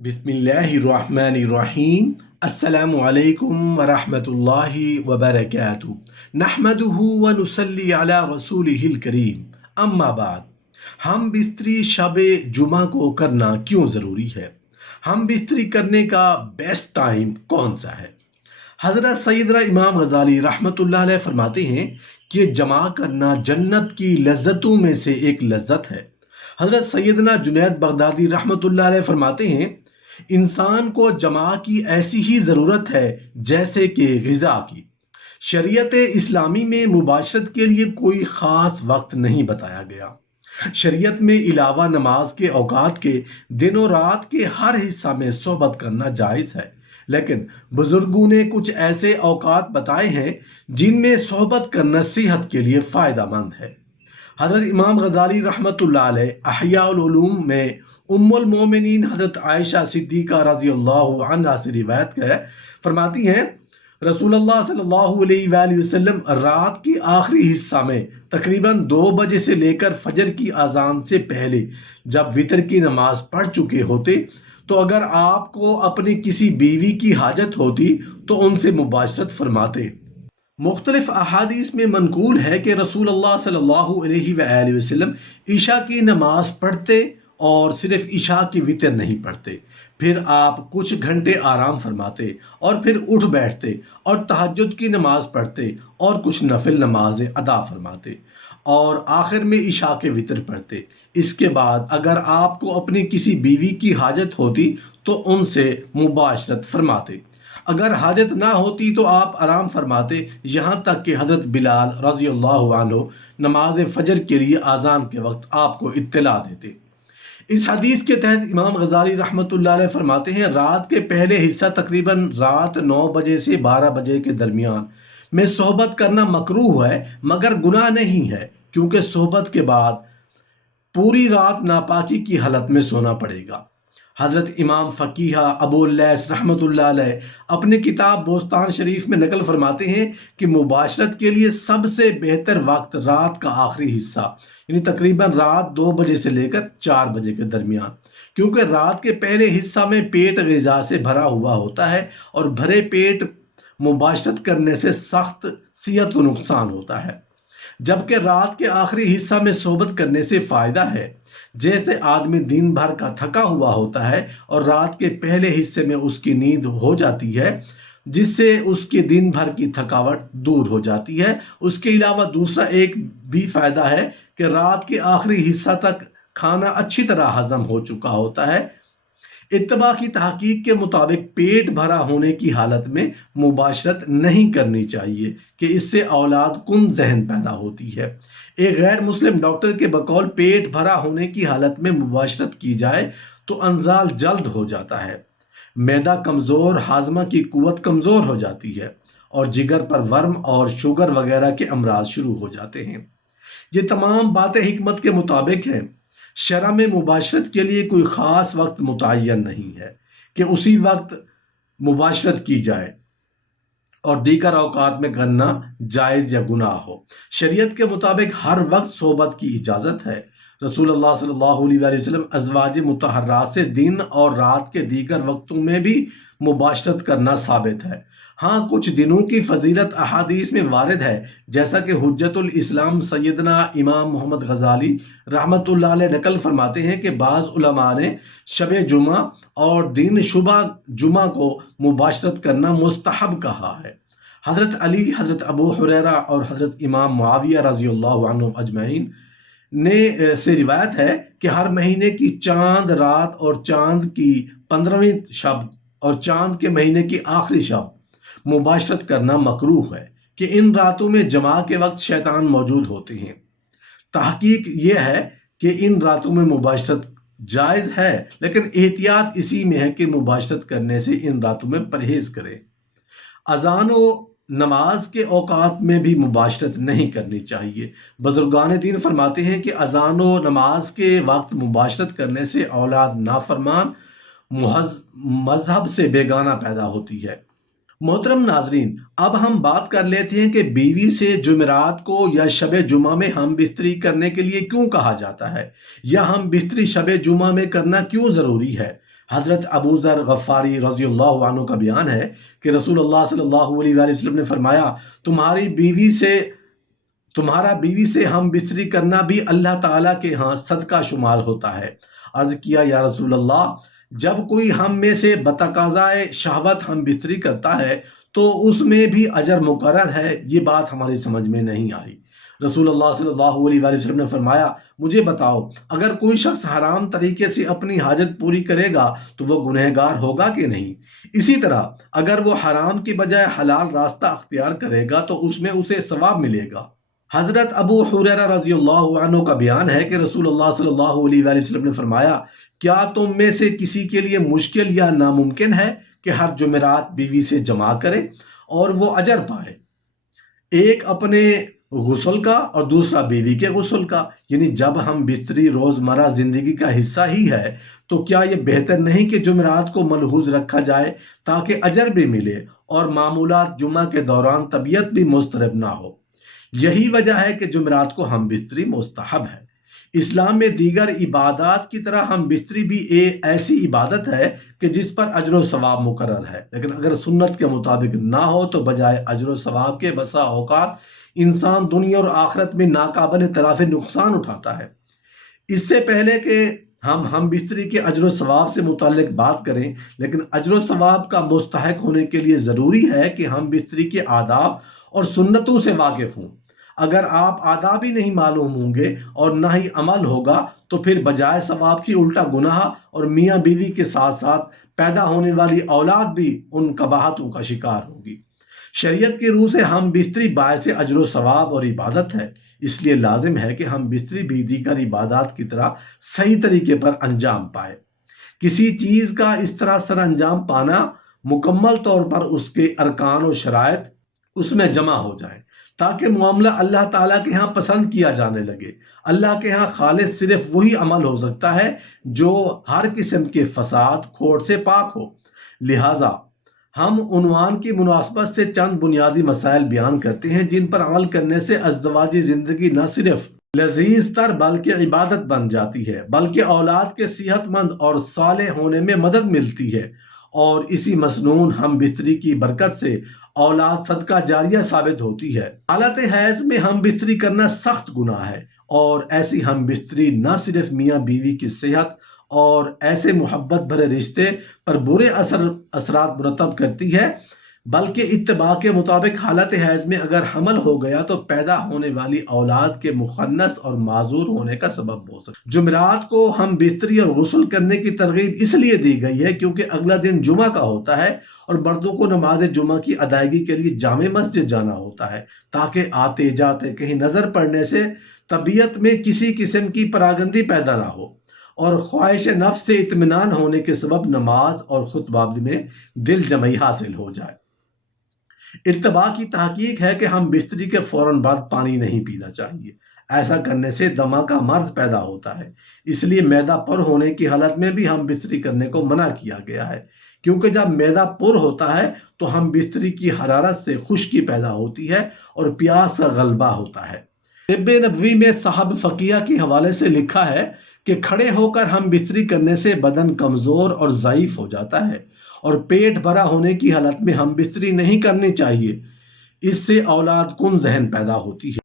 बिस्मिल्लाहिर्रहमानिर्रहीम। अस्सलामु अलैकुम वरहमतुल्लाहि वबरकातुहू। नहमदुहु व नुसल्ली अला रसूलिहिल करीम। अम्मा बाद। हम बिस्तरी शब जुमा को करना क्यों ज़रूरी है? हम बिस्तरी करने का बेस्ट टाइम कौन सा है? हज़रत सैयदना इमाम गज़ाली रहमतुल्लाह अलैह फरमाते हैं कि जमा करना जन्नत की लज्जतों में से एक लज्जत है। हज़रत सैयदना जुनैद बगदादी रहमतुल्लाह अलैह फरमाते हैं, इंसान को जमा की ऐसी ही ज़रूरत है जैसे कि ग़िज़ा की। शरीयत इस्लामी में मुबाशरत के लिए कोई ख़ास वक्त नहीं बताया गया। शरीयत में अलावा नमाज के औकात के दिन और रात के हर हिस्सा में सोहबत करना जायज़ है, लेकिन बुज़ुर्गों ने कुछ ऐसे औकात बताए हैं जिनमें सोहबत करना सेहत के लिए फ़ायदा मंद है। हज़रत इमाम गज़ाली रहमतुल्लाह अलैह अहयाउल उलूम में उम्मुल मोमिनीन हज़रत आयशा सिद्दीक़ा रज़ियल्लाहु अन्हा से रिवायत है, फरमाती हैं रसूलुल्लाह सल्लल्लाहु अलैहि वसल्लम रात के आखिरी हिस्सा में तकरीबन 2 बजे से लेकर फजर की अजान से पहले जब वितर की नमाज पढ़ चुके होते तो अगर आपको अपनी किसी बीवी की हाजत होती तो उनसे मुबाशरत फरमाते। मुख्तलिफ अहादीस में मनकूल है कि रसूलुल्लाह सल्लल्लाहु अलैहि वसल्लम ईशा की नमाज पढ़ते और सिर्फ ईशा की वितर नहीं पढ़ते, फिर आप कुछ घंटे आराम फरमाते और फिर उठ बैठते और तहज्जुद की नमाज पढ़ते और कुछ नफिल नमाजें अदा फरमाते और आखिर में ईशा के वितर पढ़ते। इसके बाद अगर आपको अपनी किसी बीवी की हाजत होती तो उनसे मुबाशरत फरमाते। अगर हाजत ना होती तो आप आराम फरमाते, यहाँ तक कि हज़रत बिलाल रज़ियल्लाहु अन्हु नमाज फ़जर के लिए आज़ान के वक्त आपको इत्तला देते। इस हदीस के तहत इमाम गज़ाली रहमतुल्लाह अलैह फरमाते हैं, रात के पहले हिस्सा तकरीबन रात 9 बजे से 12 बजे के दरमियान में सोहबत करना मकरूह है मगर गुनाह नहीं है, क्योंकि सोहबत के बाद पूरी रात नापाकी की हालत में सोना पड़ेगा। हज़रत इमाम फ़कीहा अबू लैस रहमतुल्लाह अलैह अपने किताब बोस्तान शरीफ में नकल फरमाते हैं कि मुबाशरत के लिए सबसे बेहतर वक्त रात का आखिरी हिस्सा यानी तकरीबन रात 2 बजे से लेकर 4 बजे के दरमियान, क्योंकि रात के पहले हिस्सा में पेट ग़िज़ा से भरा हुआ होता है और भरे पेट मुबाशरत करने से सख्त सेहत को नुकसान होता है, जबकि रात के आखिरी हिस्सा में सोहबत करने से फ़ायदा है। जैसे आदमी दिन भर का थका हुआ होता है और रात के पहले हिस्से में उसकी नींद हो जाती है, जिससे उसके दिन भर की थकावट दूर हो जाती है। उसके अलावा दूसरा एक भी फ़ायदा है कि रात के आखिरी हिस्सा तक खाना अच्छी तरह हज़म हो चुका होता है। इत्तबा की तहकीक के मुताबिक पेट भरा होने की हालत में मुबाशरत नहीं करनी चाहिए कि इससे औलाद कुन जहन पैदा होती है। एक गैर मुस्लिम डॉक्टर के बकौल पेट भरा होने की हालत में मुबाशरत की जाए तो अंजाल जल्द हो जाता है, मैदा कमज़ोर, हाजमा की कुव्वत कमज़ोर हो जाती है और जिगर पर वर्म और शुगर वगैरह के अमराज शुरू हो जाते हैं। ये तमाम बातें हिकमत के मुताबिक हैं। शरअ में मुबाशरत के लिए कोई ख़ास वक्त मुतय्यन नहीं है कि उसी वक्त मुबाशरत की जाए और दीगर औकात में करना जायज़ या गुनाह हो। शरीयत के मुताबिक हर वक्त सोहबत की इजाज़त है। रसूलुल्लाह सल्लल्लाहु अलैहि वसल्लम अज़वाज मुतहर्रात से दिन और रात के दीगर वक्तों में भी मुबाशरत करना साबित है। हाँ, कुछ दिनों की फजीलत अहादीस में वारिद है, जैसा कि हुज्जतुल इस्लाम सैयदना इमाम मोहम्मद गज़ाली रहमतुल्लाह अलैह नकल फरमाते हैं कि बाज़ उलमा ने शब जुमा और दिन शुबह जुमा को मुबाशरत करना मुस्तहब कहा है। हज़रत अली, हज़रत अबू हुरैरा और हज़रत इमाम मुआविया रज़ियल्लाहु अन्हुम अजमईन ने से रिवायत है कि हर महीने की चांद रात और चांद की 15वीं शब और चांद के महीने की आखिरी शब मुबाशरत करना मकरूह है कि इन रातों में जमा के वक्त शैतान मौजूद होते हैं। तहकीक ये है कि इन रातों में मुबाशरत जायज़ है, लेकिन एहतियात इसी में है कि मुबाशरत करने से इन रातों में परहेज करें। अजान व नमाज के औकात में भी मुबाशरत नहीं करनी चाहिए। बुजुर्गान दीन फरमाते हैं कि अजान व नमाज के वक्त मुबाशरत करने से औलाद नाफरमान मजहब से बेगाना पैदा होती है। मोहतरम नाजरीन, अब हम बात कर लेते हैं कि बीवी से जुमेरात को या शब जुमा में हम बिस्तरी करने के लिए क्यों कहा जाता है या हम बिस्तरी शब जुमा में करना क्यों ज़रूरी है। حضرت ابو ذر غفاری رضی اللہ عنہ کا بیان ہے کہ رسول اللہ صلی اللہ علیہ وآلہ وسلم نے فرمایا، تمہارا بیوی سے ہم بستری کرنا بھی اللہ تعالیٰ کے ہاں صدقہ شمار ہوتا ہے۔ عرض کیا، یا رسول اللہ، جب کوئی ہم میں سے بتقاضائے شہوت ہم بستری کرتا ہے تو اس میں بھی اجر مقرر ہے؟ یہ بات ہماری سمجھ میں نہیں آئی۔ رسول اللہ صلی اللہ علیہ وآلہ وسلم نے فرمایا، مجھے بتاؤ، اگر کوئی شخص حرام طریقے سے اپنی حاجت پوری کرے گا تو وہ گنہگار ہوگا کہ نہیں؟ اسی طرح اگر وہ حرام کی بجائے حلال راستہ اختیار کرے گا تو اس میں اسے ثواب ملے گا۔ حضرت ابو حریرہ رضی اللہ عنہ کا بیان ہے کہ رسول اللہ صلی اللہ علیہ وآلہ وسلم نے فرمایا، کیا تم میں سے کسی کے لیے مشکل یا ناممکن ہے کہ ہر جمعرات بیوی سے جمع کرے اور وہ اجر پائے، ایک اپنے غسل کا اور دوسرا بیوی کے غسل کا؟ یعنی جب ہم بستری روزمرہ زندگی کا حصہ ہی ہے تو کیا یہ بہتر نہیں کہ جمعرات کو ملحوظ رکھا جائے تاکہ اجر بھی ملے اور معمولات جمعہ کے دوران طبیعت بھی مضطرب نہ ہو؟ یہی وجہ ہے کہ جمعرات کو ہم بستری مستحب ہے۔ اسلام میں دیگر عبادات کی طرح ہم بستری بھی ایک ایسی عبادت ہے کہ جس پر اجر و ثواب مقرر ہے، لیکن اگر سنت کے مطابق نہ ہو تو بجائے اجر و ثواب کے بسا اوقات انسان دنیا اور آخرت میں ناقابل تلافی نقصان اٹھاتا ہے۔ اس سے پہلے کہ ہم بستری کے اجر و ثواب سے متعلق بات کریں، لیکن اجر و ثواب کا مستحق ہونے کے لیے ضروری ہے کہ ہم بستری کے آداب اور سنتوں سے واقف ہوں۔ اگر آپ آداب ہی نہیں معلوم ہوں گے اور نہ ہی عمل ہوگا تو پھر بجائے ثواب کی الٹا گناہ اور میاں بیوی کے ساتھ ساتھ پیدا ہونے والی اولاد بھی ان قباحتوں کا شکار ہوگی۔ شریعت کی روح سے ہم بستری باعث اجر و ثواب اور عبادت ہے، اس لیے لازم ہے کہ ہم بستری بھی دیگر عبادات کی طرح صحیح طریقے پر انجام پائے۔ کسی چیز کا اس طرح سر انجام پانا مکمل طور پر اس کے ارکان و شرائط اس میں جمع ہو جائیں تاکہ معاملہ اللہ تعالیٰ کے ہاں پسند کیا جانے لگے۔ اللہ کے ہاں خالص صرف وہی عمل ہو سکتا ہے جو ہر قسم کے فساد کھوٹ سے پاک ہو۔ لہٰذا ہم عنوان کی مناسبت سے چند بنیادی مسائل بیان کرتے ہیں جن پر عمل کرنے سے ازدواجی زندگی نہ صرف لذیذ تر بلکہ عبادت بن جاتی ہے، بلکہ اولاد کے صحت مند اور صالح ہونے میں مدد ملتی ہے، اور اسی مسنون ہم بستری کی برکت سے اولاد صدقہ جاریہ ثابت ہوتی ہے۔ حالت حیض میں ہم بستری کرنا سخت گناہ ہے، اور ایسی ہم بستری نہ صرف میاں بیوی کی صحت اور ایسے محبت بھرے رشتے پر برے اثرات مرتب کرتی ہے، بلکہ اتباع کے مطابق حالت حیض میں اگر حمل ہو گیا تو پیدا ہونے والی اولاد کے مخنث اور معذور ہونے کا سبب ہو سکتا ہے۔ جمعرات کو ہم بستری اور غسل کرنے کی ترغیب اس لیے دی گئی ہے کیونکہ اگلا دن جمعہ کا ہوتا ہے اور مردوں کو نماز جمعہ کی ادائیگی کے لیے جامع مسجد جانا ہوتا ہے تاکہ آتے جاتے کہیں نظر پڑنے سے طبیعت میں کسی قسم کی پراگندی پیدا نہ ہو اور خواہش نفس سے اطمینان ہونے کے سبب نماز اور خطبہ میں دل جمعی حاصل ہو جائے۔ اتباع کی تحقیق ہے کہ ہم بستری کے فوراً بعد پانی نہیں پینا چاہیے، ایسا کرنے سے دمہ کا مرض پیدا ہوتا ہے۔ اس لیے معدہ پر ہونے کی حالت میں بھی ہم بستری کرنے کو منع کیا گیا ہے، کیونکہ جب معدہ پر ہوتا ہے تو ہم بستری کی حرارت سے خشکی پیدا ہوتی ہے اور پیاس کا غلبہ ہوتا ہے۔ طب نبوی میں صاحب فقیہ کے حوالے سے لکھا ہے کہ کھڑے ہو کر ہم بستری کرنے سے بدن کمزور اور ضعیف ہو جاتا ہے، اور پیٹ بھرا ہونے کی حالت میں ہم بستری نہیں کرنی چاہیے، اس سے اولاد کن ذہن پیدا ہوتی ہے۔